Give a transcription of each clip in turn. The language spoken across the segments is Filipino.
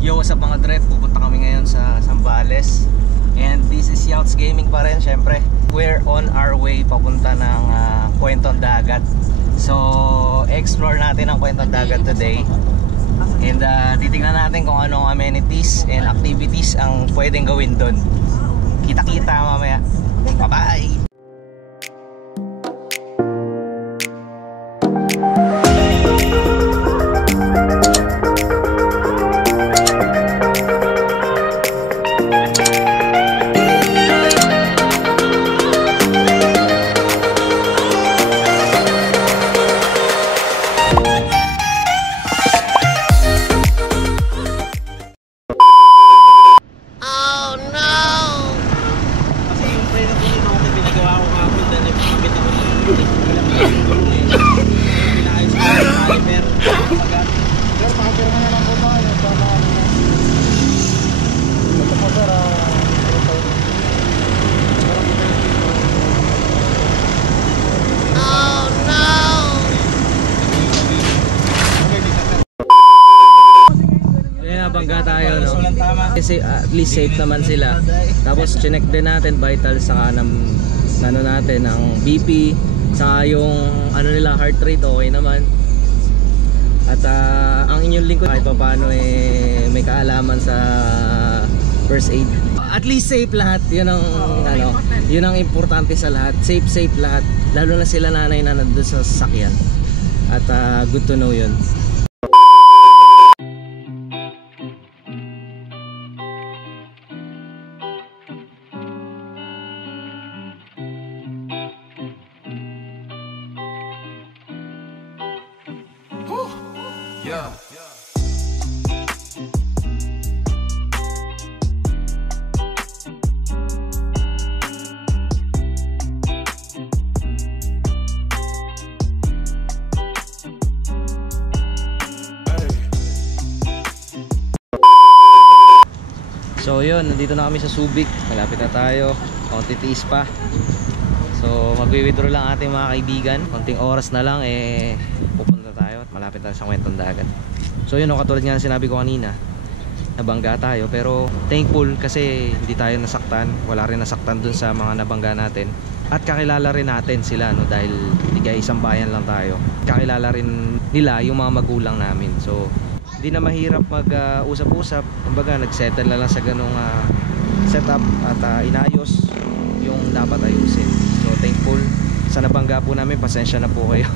Yo, what's up mga Drep? Pupunta kami ngayon sa Zambales. And this is Youts Gaming pa rin, syempre. We're on our way papunta ng Kwentong Dagat. So, explore natin ang Kwentong Dagat today. And titignan natin kung anong amenities and activities ang pwedeng gawin doon. Kita-kita mamaya. Bye-bye! Bangga tayo, no? Kasi at least safe naman sila. Tapos chinek din natin vital sa ano natin, ang BP, saka yung ano nila, heart rate okay naman. At ang inyong lingkod kahit pa paano may kaalaman sa first aid. At least safe lahat, yun ang yun ang importante sa lahat. Safe lahat, lalo na sila nanay na nandun sa sasakyan. At good to know yun. Yeah. So yun, nandito na kami sa Subic. Malapit na tayo, konti tiis pa. So magwi-withdraw lang ating mga kaibigan. Konting oras na lang pupunta tayo at malapit na sa Kwentong Dagat. So yun, katulad nga sinabi ko kanina, nabangga tayo pero thankful kasi hindi tayo nasaktan. Wala rin nasaktan dun sa mga nabangga natin. At kakilala rin natin sila, no, dahil tigay isang bayan lang tayo. Kakilala rin nila yung mga magulang namin. So hindi na mahirap mag-usap-usap. Kumbaga nagsettle na lang sa ganung setup at inayos yung dapat ayusin. So thankful sa nabangga po namin. Pasensya na po kayo.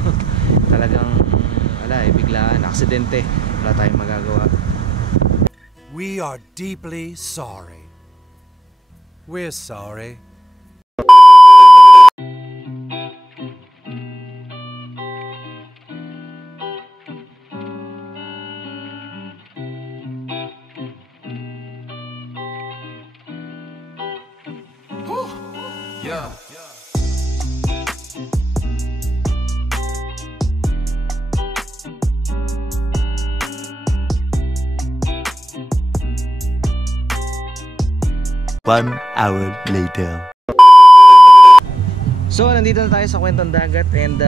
Talagang biglaan, aksidente, wala tayong magagawa. We are deeply sorry. We're sorry. Yeah. One hour later. So nandito na tayo sa Kwentong Dagat and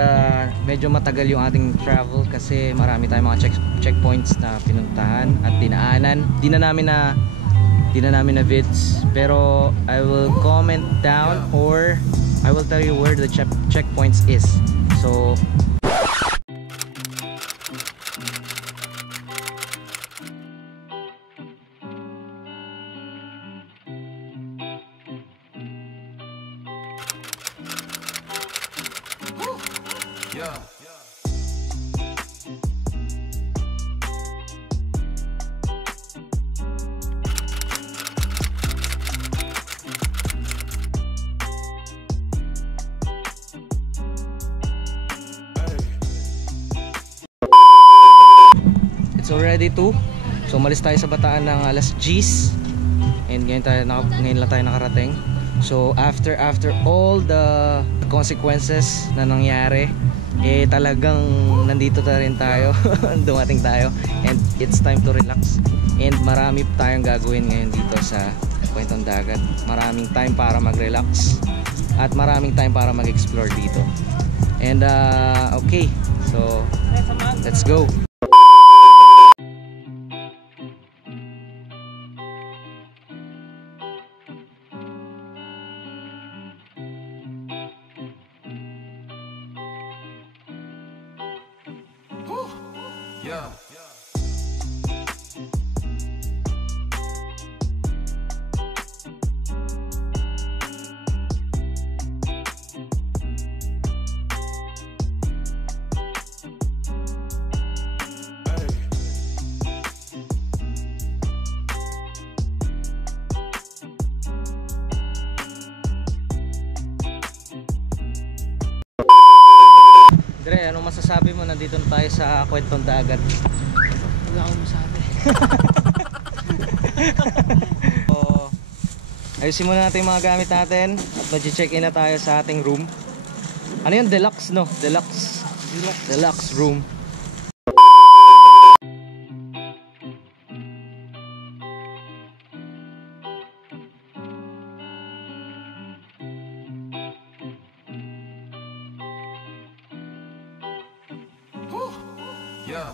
medyo matagal yung ating travel kasi marami tayong mga checkpoints na pinuntahan at dinaanan. Di na namin na vids, pero I will comment down or I will tell you where the checkpoints is. So Yeah. it's already 2. So umalis tayo sa Bataan ng alas 10 and ngayon lang tayo nakarating. So after all the consequences na nangyari, talagang nandito na rin tayo. Dumating tayo and it's time to relax. And marami tayong gagawin ngayon dito sa Kwentong Dagat. Maraming time para mag-relax at maraming time para mag-explore dito. And okay, so let's go. Yeah. Dre, anong masasabi mo? Nandito na tayo sa kwentong dagat. Wala akong masabi. So, ayusin muna natin yung mga gamit natin at mag-check in na tayo sa ating room. Ano yun? Deluxe, no? Deluxe room. Yeah.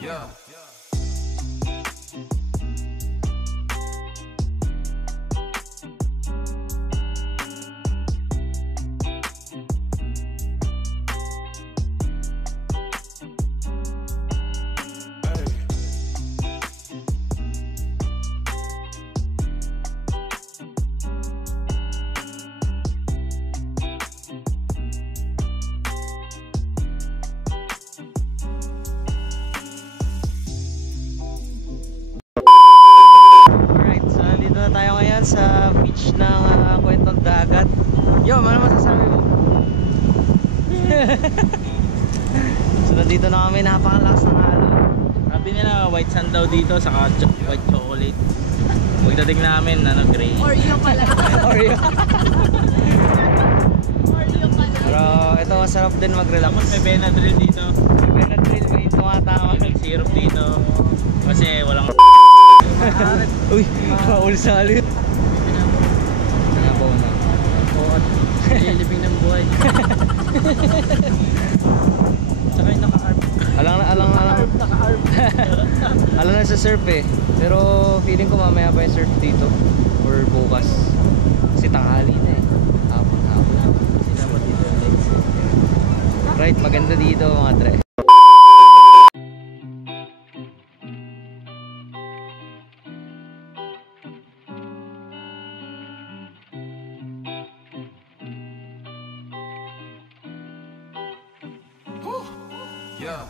Yeah. Sa beach ng kwentong dagat. Yo, ano masasabi mo? So nandito na kami, napakalakas ng alon. Sabi nila white sand daw dito, saka white chocolate. Pagdating namin, gray. Oreo pala. Oreo. Oreo pala. Pero ito masarap din mag-relax. Tapos may Benadryl dito. May Benadryl, may tumatama. May syrup dito. Kasi walang Uy, Paul Salit. Nabaw na. Oo. Nililibing ng buhay. Tsaka yung naka-arm. Alang. Naka-arm. Alam na sa surf eh. Pero feeling ko mamaya pa yung surf dito. Or bukas. Kasi tanghali na eh. Hapon. Kasi dapat dito yung legs. Right, maganda dito mga tre. Yeah.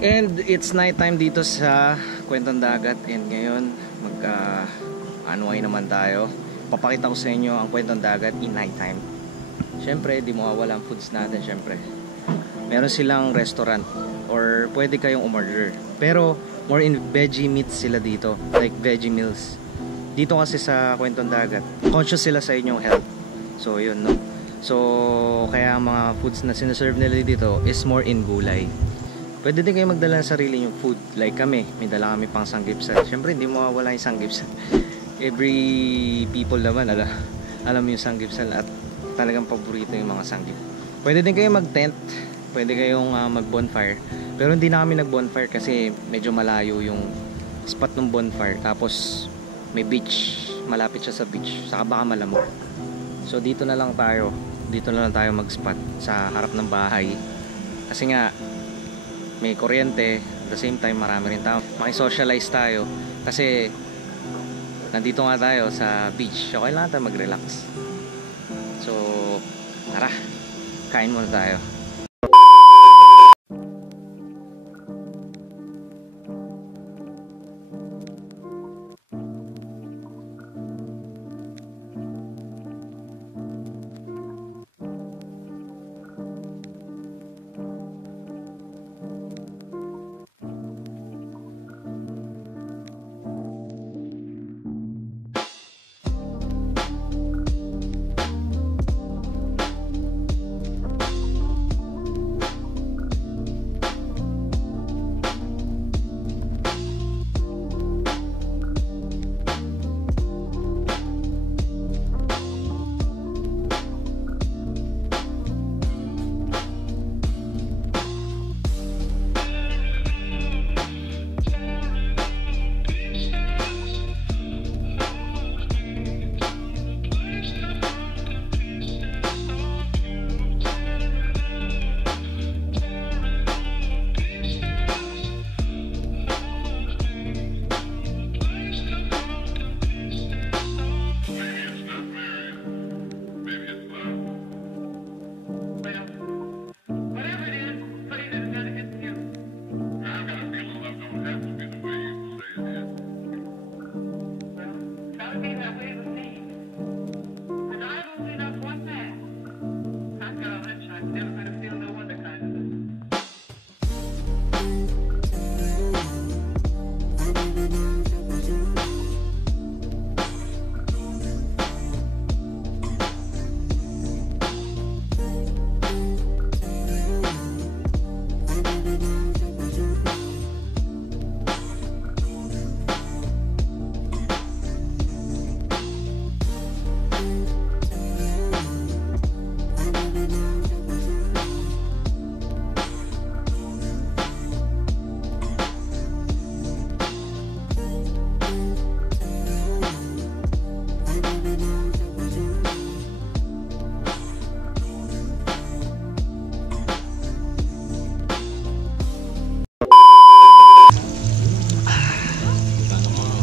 And it's night time dito sa Kwentong Dagat. And ngayon mag-unwind naman tayo. Papakita ko sa inyo ang Kwentong Dagat in night time. Syempre di mawawala ang foods natin. Syempre meron silang restaurant or pwede kayong umorder, pero more in veggie meats sila dito, like veggie meals. Dito kasi sa Kwentong Dagat conscious sila sa inyong health. So yun, no? So kaya ang mga foods na sinaserve nila dito is more in gulay. Pwede din kayo magdala ng sarili yung food. Like kami, may dala kami pang sanggipsal. Siyempre, hindi mawawala yung sanggipsal. Every people naman, alam yung sanggipsal at talagang paborito yung mga sanggip. Pwede din kayo mag-tent. Pwede kayong mag-bonfire. Pero hindi na kami nag-bonfire kasi medyo malayo yung spot ng bonfire. Tapos, may beach. Malapit siya sa beach. Saka baka malamok. So, dito na lang tayo. Dito na lang tayo mag-spot sa harap ng bahay. Kasi nga, may kuryente, at the same time marami rin tao. Makisocialize tayo kasi nandito nga tayo sa beach. So kailangan tayo mag-relax. So tara, kain muna tayo.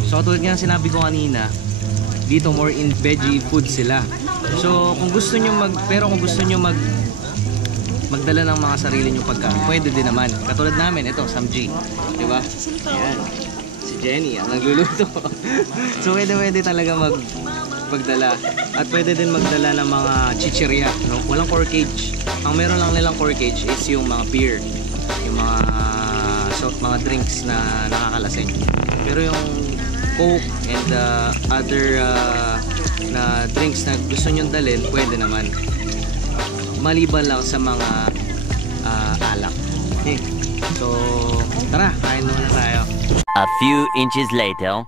So tulad nga sinabi ko kanina, dito more in veggie food sila. So kung gusto nyo kung gusto nyo magdala ng mga sarili nyo pagkain, pwede din naman. Katulad namin, ito, Samji, di ba? Ayan, si Jenny, ang nagluluto. So pwede talaga magdala. At pwede din magdala ng mga chichirya, no? Walang corkage. Ang meron lang nilang corkage is yung mga beer, yung mga drinks na nakakalasing. Pero yung Coke and other na drinks na gusto nyong dalhin, pwede naman. Maliban lang sa mga alak. Okay. So, tara, kain muna tayo. A few inches later.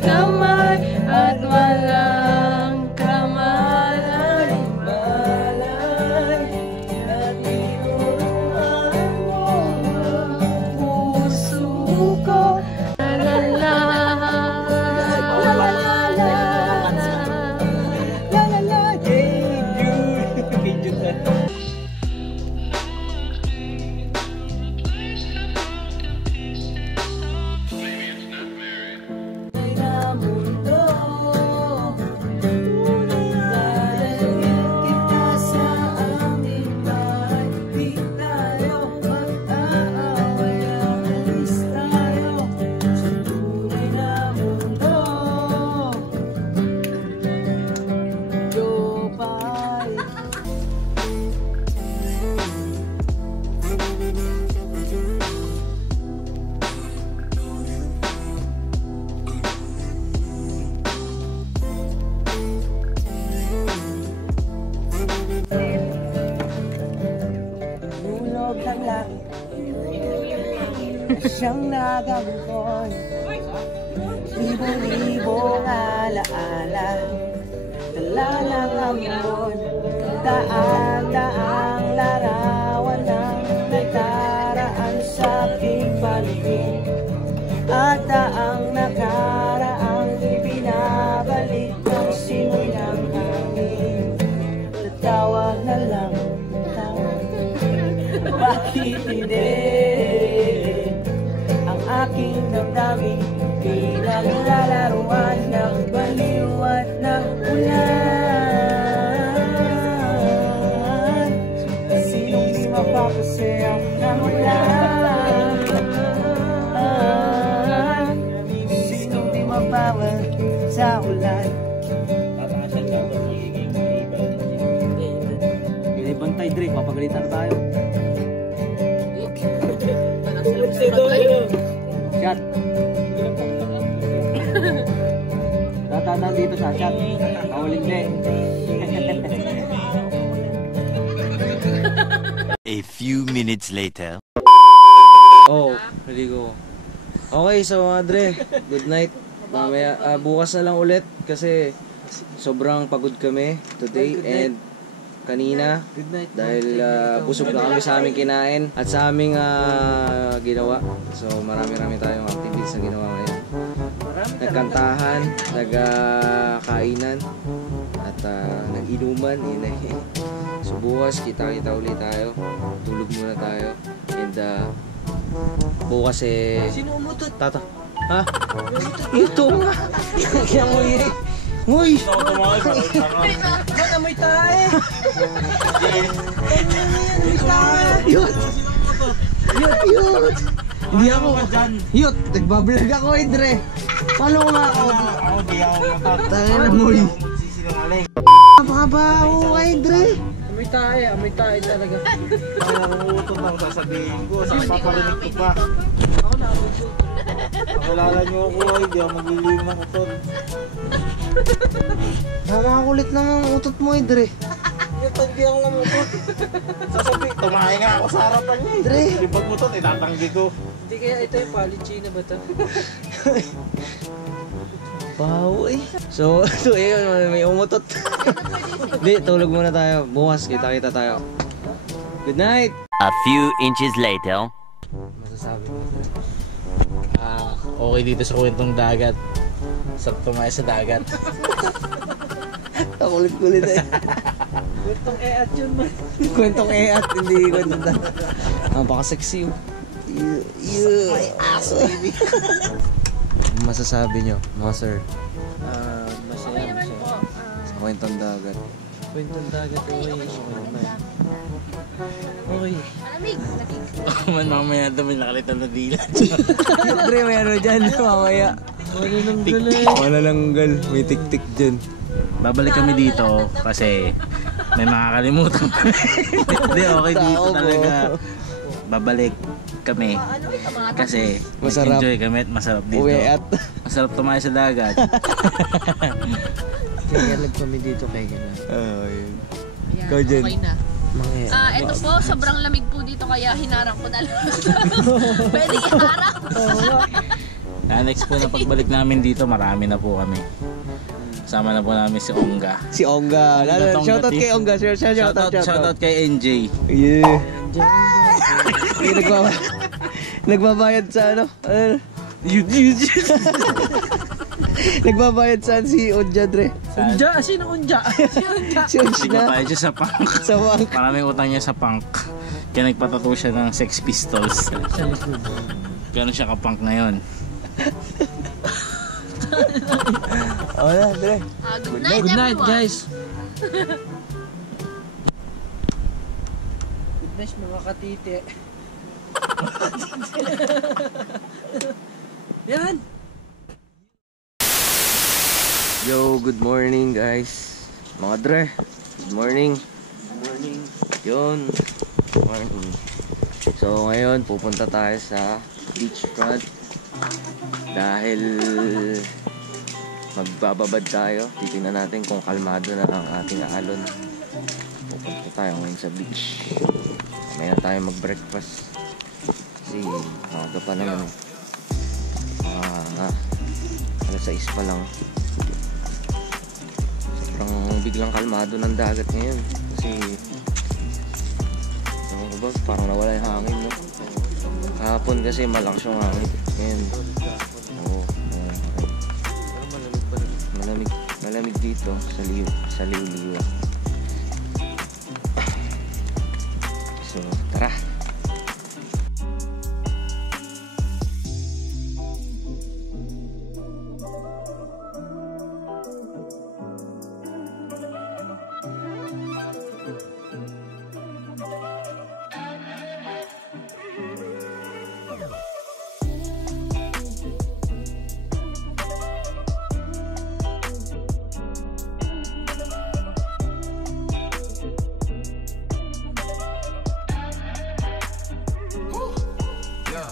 Kamay at walang kamalan, balay at ituruan mo ang puso ko. La la la, la la la, la la la, siyang nagambon. Libo-libong alaala, dala ng ambon. Daan-daang larawan ng nagdaraan sa aking paligid. At daang nakaraang ibinabalik ng simoy ng hangin. Tatawag na lang tawag, bakit hindi? Aking damdamin pinaglalaruan ng baliw at ng ulan. Sinong di mapapasayang ng ulan? Sinong di mabawal sa ulan? Pinibantay, Dre. Papagalitan tayo. Shot. Tatandang dito sa shot. Kauling din. A few minutes later. Oh, naligo. Okay, so mga Dre, good night. Mamaya, bukas na lang ulit kasi sobrang pagod kami today and kanina dahil busog na kami sa aming kinain at sa aming ginawa. So marami-rami tayong activities na ginawa ngayon. Nagkantahan, nagkainan at nag-inuman. So bukas kita-kita ulit tayo. Tulog muna tayo. And bukas sino umutot? Tata. Ha? Ito nga. Kaya mo Uy! Amoy tayo! Yut! Yut! Hindi ako. Yut! Nagbablog ako, Dre. Paano ko nga ako? Ako di ako matat. Tangin na mo eh. Sisinungaling. Napakabaho kay Dre. amoy tayo talaga. Nangungutot lang sasabihin ko. Saan paparinig ko pa? Ako na, amoy ko. Pakilala niyo ako ay di ako magliliw ng utot. Nakakakulit naman ang utot mo, Dre. Hindi ako namutot. Sasabihin, tumahay nga ako sa harapan niya eh. Dre. Yung pagmutot, itatanggi ko. Hindi kaya ito yung palichina ba ito? Baho eh. So ayun, may umutot. Hindi, tulog muna tayo. Bukas, kita-kita tayo. Good night! A few inches later. Masasabi mo. Okay dito sa kwentong dagat. Sa tumahay sa dagat. Kulit-kulit eh. Kwentong eat yun man. Kwentong eat, hindi kwentong dagat. Napaka-sexy oh. Ay, aso. masasabi nyo, mga sir, Masaya, masaya. sa kwentong dagat? Kwentong dagat, okay. Okay naman. Okay. Man, mamaya ito may nakalitan na dila. Dre, may ano dyan, mamaya. Wala nang galay. Manananggal, may tik-tik dyan. Babalik kami dito kasi may makakalimutan kami. Hindi, okay dito Tao, talaga. Babalik kami kasi Masarap. enjoy kami at masarap dito. Uwi at Masarap tumayo sa dagat. Kaya lag kami dito kay gano'n. yun. Ayan, Ikaw, Jen. okay na. Mga Ito po, sobrang lamig po dito kaya hinarang ko na lang. Pwede iharang. Next po na pagbalik namin dito, marami na po kami. Sama na po namin si Ongga. Si Ongga. Ongga Shoutout Tongga kay Ongga. Shoutout kay NJ. Yeah. Yung nagbabayad sa ano? Nagbabayad saan si Unja, Dre? Unja? Sino unja? Si Unja Hindi na. pa tayo siya sa punk. Sa wang. Maraming utang niya sa punk. Kaya nagpatato siya ng Sex Pistols. Sa likod. Gano'n siya ka-punk ngayon. Wala, Dre. Good night, Good night, everyone. guys. Good night, mga katite. Yan. Yo, good morning guys. Mga Dre, good morning. Good morning. Yun. Good morning. So ngayon pupunta tayo sa beachfront dahil magbababad tayo. Titingnan natin kung kalmado na ang ating alon. Pupunta tayo ngayon sa beach. Mamaya na tayo mag-breakfast kasi maaga pa naman eh. Alas 6 pa lang. Sobrang biglang kalmado ng dagat ngayon kasi ano ba, parang nawala yung hangin, no? Kahapon kasi malakas yung hangin ngayon. Oo, malamig dito sa liw-liwa. So tara. Yeah.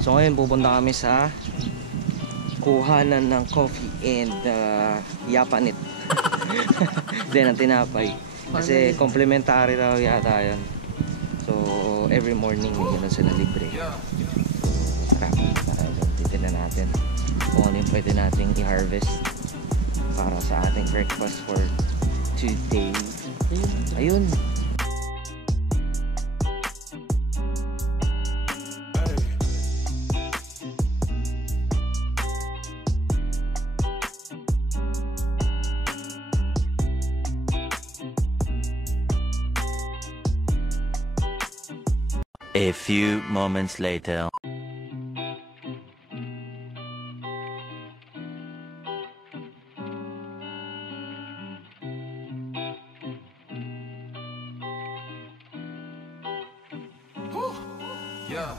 So ngayon pupunta kami sa kuhanan ng coffee and yapanit. Then ang tinapay. Kasi complimentary raw yata yun. So every morning yun sila libre. Sarap. Titignan natin kung ano yung pwede nating i-harvest para sa ating breakfast for today. Ayun. A few moments later. Yeah.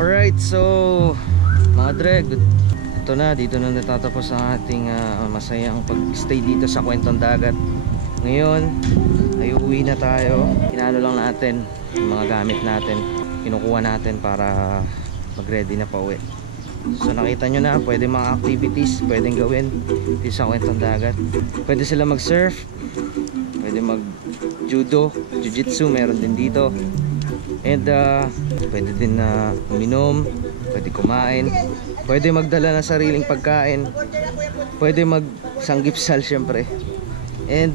Alright, so mga Dre, ito na, dito na natatapos ang ating masayang pag-stay dito sa Kwentong Dagat. Ngayon ay uuwi na tayo. Inano lang natin yung mga gamit natin, kinukuha natin para mag-ready na pauwi. So nakita nyo na, pwede mga activities pwedeng gawin dito sa Kwentong Dagat. Pwede sila mag-surf, pwede mag-judo, jiu-jitsu, meron din dito. And pwede din na uminom, pwede kumain, pwede magdala ng sariling pagkain, pwede magsanggipsal syempre. And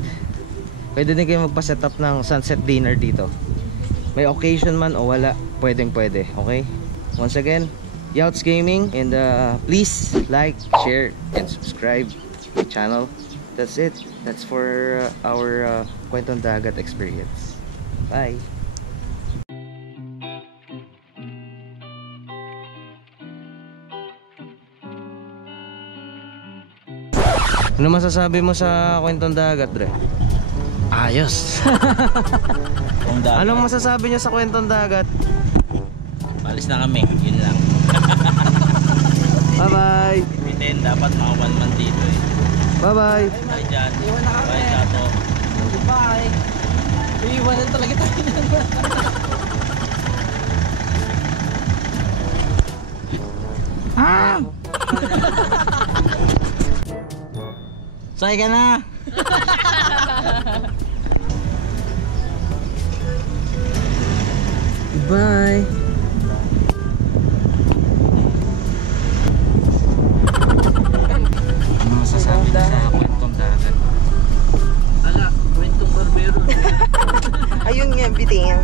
pwede din kayo magpa-set up ng sunset dinner dito. May occasion man o wala, pwedeng pwede, okay? Once again, Youts Gaming, and please like, share, and subscribe to the channel. That's it. That's for our Kwentong Dagat experience. Bye! Ano masasabi mo sa Kwentong Dagat, Dre? Ayos! Kung dagat, Anong masasabi niyo sa Kwentong Dagat? Alis na kami, yun lang. Bye-bye! Bitin, dapat mga 1 month dito eh. Bye-bye! Bye dyan. Bye Chato. Bye. Iiwanan talaga tayo na. Sakay ka na! Goodbye. Ano masasabi niyo sa Kwentong Dagat? Ala, kwentong barbero. Ayun nga, bitin.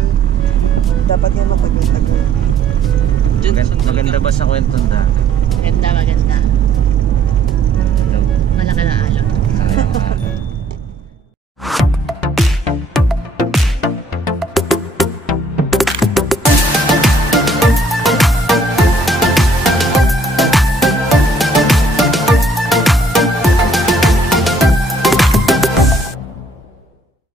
Dapat nga mapagod-agod. Maganda ba sa Kwentong Dagat? Maganda, maganda. Malaki na alon.